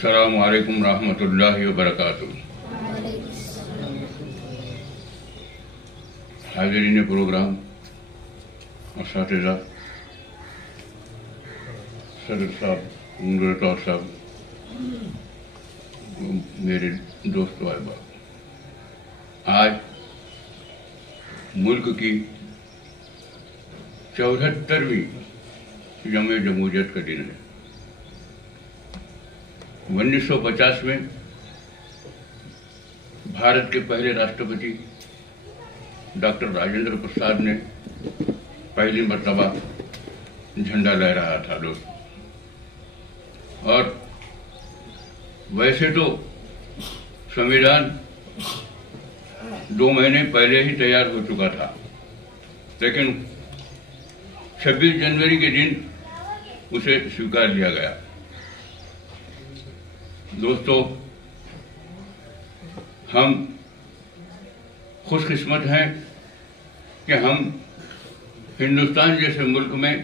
अस्सलामु अलैकुम रहमतुल्लाहि व बरकातुहू। हाज़रीन प्रोग्राम, असातिज़ा, सदर साहब, उमर साहब, मेरे दोस्त अहबाब, आज मुल्क की 74वीं जमे जमहूरियत का दिन है। 1950 में भारत के पहले राष्ट्रपति डॉक्टर राजेंद्र प्रसाद ने पहली मर्तबा झंडा लहराया था दोस्त। और वैसे तो संविधान 2 महीने पहले ही तैयार हो चुका था, लेकिन 26 जनवरी के दिन उसे स्वीकार लिया गया। दोस्तों, हम खुशकिस्मत हैं कि हम हिंदुस्तान जैसे मुल्क में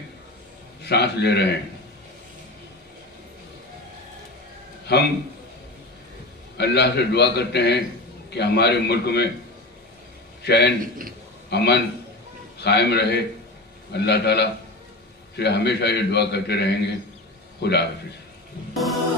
सांस ले रहे हैं। हम अल्लाह से दुआ करते हैं कि हमारे मुल्क में चैन अमन कायम रहे। अल्लाह ताला से हमेशा ये दुआ करते रहेंगे। खुदा हाफिज़।